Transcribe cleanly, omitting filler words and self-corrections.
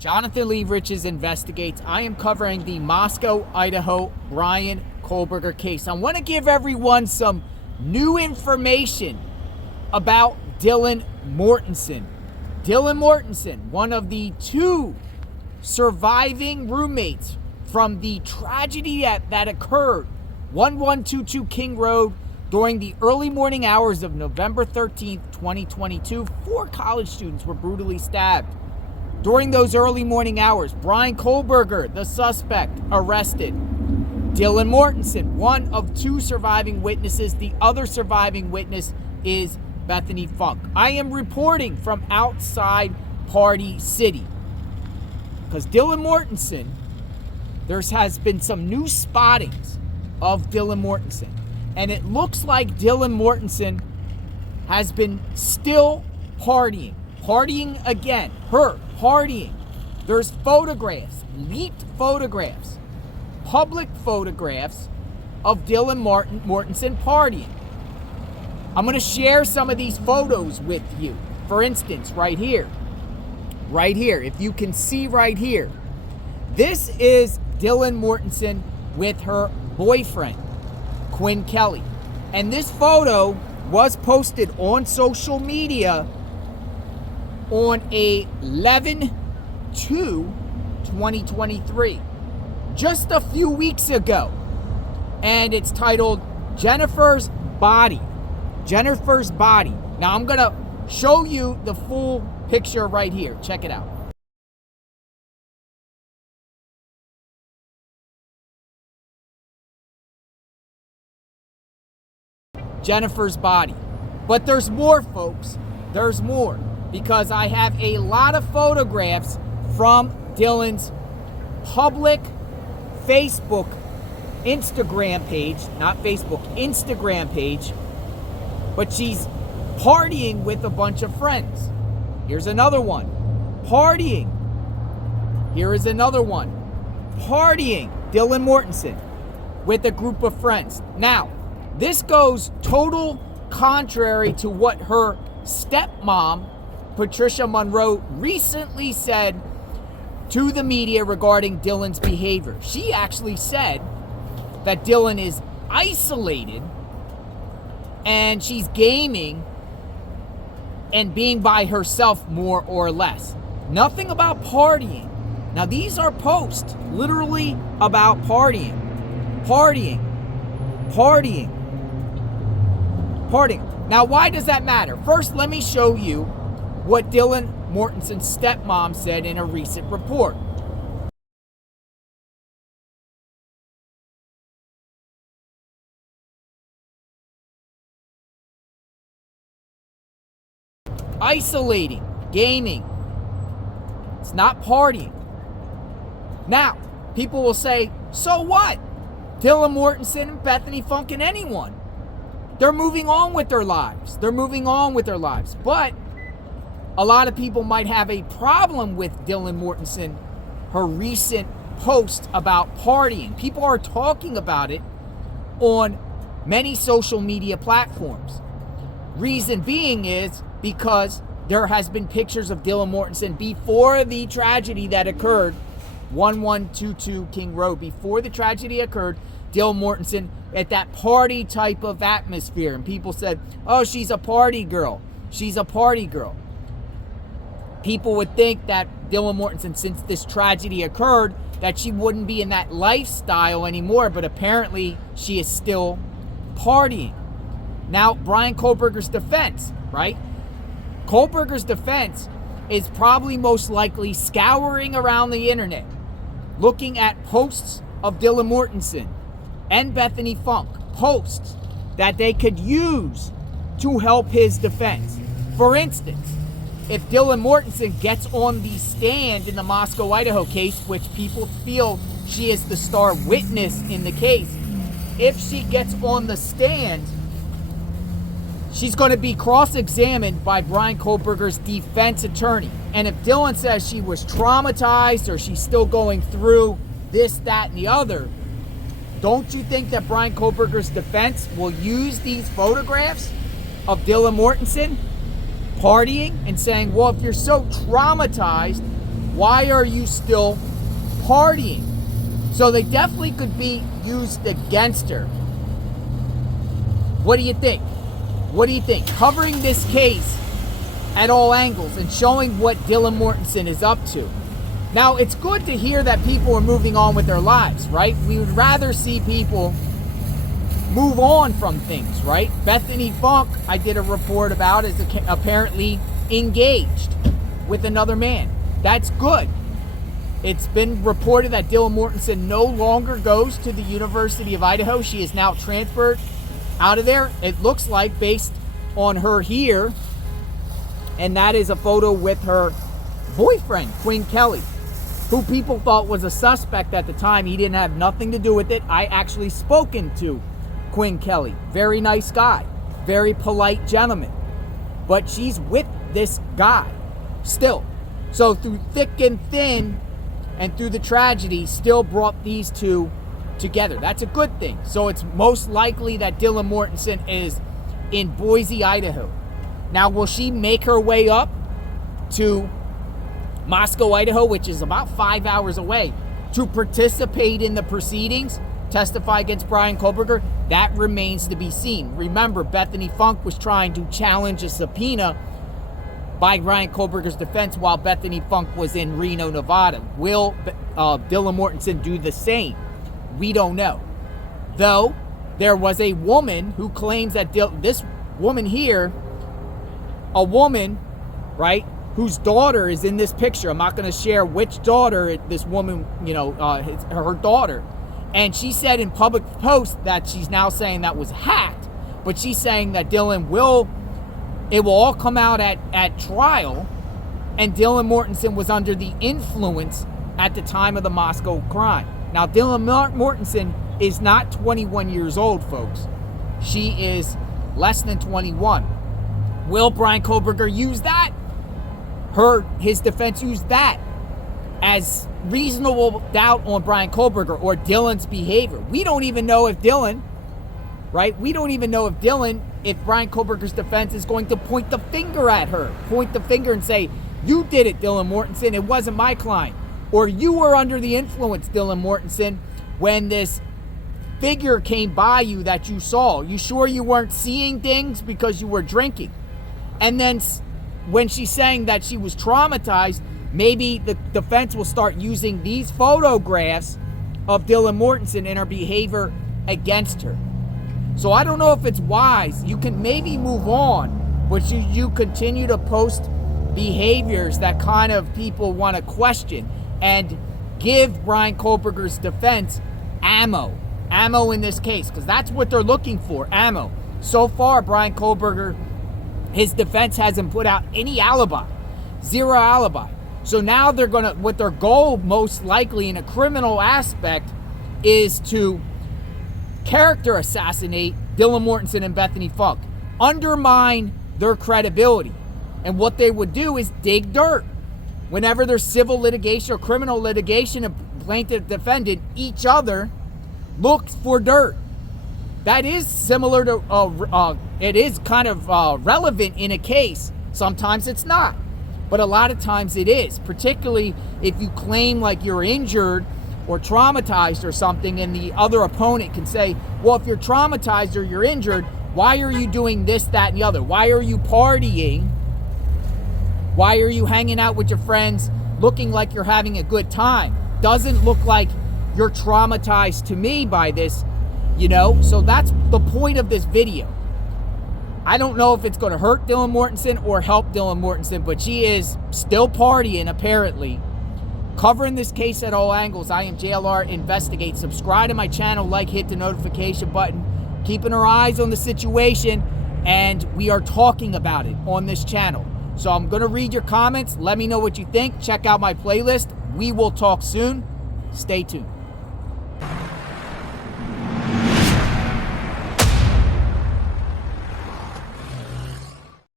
Jonathan Lee Riches Investigates. I am covering the Moscow, Idaho, Bryan Kohberger case. I want to give everyone some new information about Dylan Mortensen. Dylan Mortensen, one of the two surviving roommates from the tragedy that occurred 1122 King Road during the early morning hours of November 13th, 2022. 4 college students were brutally stabbed. During those early morning hours, Bryan Kohberger, the suspect, arrested. Dylan Mortensen, one of 2 surviving witnesses. The other surviving witness is Bethany Funk. I am reporting from outside Party City because Dylan Mortensen, there has been some new spottings of Dylan Mortensen. And it looks like Dylan Mortensen has been still partying again, partying. There's photographs, leaked photographs, public photographs of Dylan Mortensen partying. I'm going to share some of these photos with you. For instance, right here, if you can see right here, this is Dylan Mortensen with her boyfriend, Quinn Kelly. And this photo was posted on social media on 11/2/2023, just a few weeks ago. And it's titled Jennifer's Body. Jennifer's Body. Now I'm going to show you the full picture right here. Check it out. Jennifer's Body. But there's more, folks. There's more. Because I have a lot of photographs from Dylan's public Facebook, Instagram page. Not Facebook, Instagram page. But she's partying with a bunch of friends. Here's another one. Partying. Here is another one. Partying. Dylan Mortensen with a group of friends. Now, this goes total contrary to what her stepmom, Patricia Monroe, recently said to the media regarding Dylan's behavior. She actually said that Dylan is isolated and she's gaming and being by herself more or less. Nothing about partying. Now, these are posts literally about partying. Now, why does that matter? First, let me show you what Dylan Mortensen's stepmom said in a recent report. Isolating, gaming. It's not partying. Now, people will say, so what? Dylan Mortensen and Bethany Funk and anyone. They're moving on with their lives. But a lot of people might have a problem with Dylan Mortensen, her recent post about partying. People are talking about it on many social media platforms. Reason being is because there has been pictures of Dylan Mortensen before the tragedy that occurred, 1122 King Road. Before the tragedy occurred, Dylan Mortensen at that party type of atmosphere. And people said, oh, she's a party girl. People would think that Dylan Mortensen, since this tragedy occurred, that she wouldn't be in that lifestyle anymore. But apparently, she is still partying. Now, Bryan Kohberger's defense, right? Kohberger's defense is probably most likely scouring around the internet, looking at posts of Dylan Mortensen and Bethany Funk, posts that they could use to help his defense. For instance, if Dylan Mortensen gets on the stand in the Moscow, Idaho case, which people feel she is the star witness in the case, if she gets on the stand, she's going to be cross-examined by Bryan Kohberger's defense attorney. And if Dylan says she was traumatized or she's still going through this, that, and the other, don't you think that Bryan Kohberger's defense will use these photographs of Dylan Mortensen partying and saying, well, if you're so traumatized, Why are you still partying? So they definitely could be used against her. What do you think? What do you think? Covering this case at all angles and showing what Dylan Mortensen is up to. Now, it's good to hear that people are moving on with their lives, right? We would rather see people move on from things, right? Bethany Funk, I did a report about, is apparently engaged with another man. That's good. It's been reported that Dylan Mortensen no longer goes to the University of Idaho. She is now transferred out of there. It looks like, based on her here, and that is a photo with her boyfriend, Quinn Kelly, who people thought was a suspect at the time. He didn't have nothing to do with it. I actually spoken to Quinn Kelly. Very nice guy. Very polite gentleman. But she's with this guy still. So through thick and thin and through the tragedy, still brought these two together. That's a good thing. So it's most likely that Dylan Mortensen is in Boise, Idaho. Now, will she make her way up to Moscow, Idaho, which is about 5 hours away, to participate in the proceedings, testify against Bryan Kohberger? That remains to be seen. Remember, Bethany Funk was trying to challenge a subpoena by Bryan Kohberger's defense while Bethany Funk was in Reno, Nevada. Will Dylan Mortensen do the same? We don't know. Though, there was a woman who claims that this woman here, a woman, right, whose daughter is in this picture. I'm not going to share which daughter this woman, her daughter. And she said in public post that she's now saying that was hacked, but she's saying that it will all come out at trial, and Dylan Mortensen was under the influence at the time of the Moscow crime. Now, Dylan Mortensen is not 21 years old, folks. She is less than 21. Will Bryan Kohberger use that? His defense used that as reasonable doubt on Bryan Kohberger or Dylan's behavior. We don't even know if Dylan, right? We don't even know if Bryan Kohberger's defense is going to point the finger at her. Point the finger and say, you did it, Dylan Mortensen. It wasn't my client. Or you were under the influence, Dylan Mortensen, when this figure came by you that you saw. You sure you weren't seeing things because you were drinking? And then when she's saying that she was traumatized, maybe the defense will start using these photographs of Dylan Mortensen and her behavior against her. So I don't know if it's wise. You can maybe move on, but you continue to post behaviors that kind of people want to question and give Bryan Kohberger's defense ammo in this case, because that's what they're looking for, ammo. So far, Bryan Kohberger, his defense hasn't put out any alibi, zero alibi. So now what their goal most likely in a criminal aspect is to character assassinate Dylan Mortensen and Bethany Funk, undermine their credibility. And what they would do is dig dirt. Whenever there's civil litigation or criminal litigation, a plaintiff defendant, each other looks for dirt. That is similar to, it is kind of relevant in a case. Sometimes it's not, but a lot of times it is, particularly if you claim like you're injured or traumatized or something, and the other opponent can say, well, if you're traumatized or you're injured, why are you doing this, that, and the other? Why are you partying? Why are you hanging out with your friends looking like you're having a good time? Doesn't look like you're traumatized to me by this, So that's the point of this video. I don't know if it's going to hurt Dylan Mortensen or help Dylan Mortensen, but she is still partying, apparently. Covering this case at all angles. I am JLR Investigate. Subscribe to my channel, hit the notification button. Keeping our eyes on the situation, and we are talking about it on this channel. So I'm going to read your comments. Let me know what you think. Check out my playlist. We will talk soon. Stay tuned.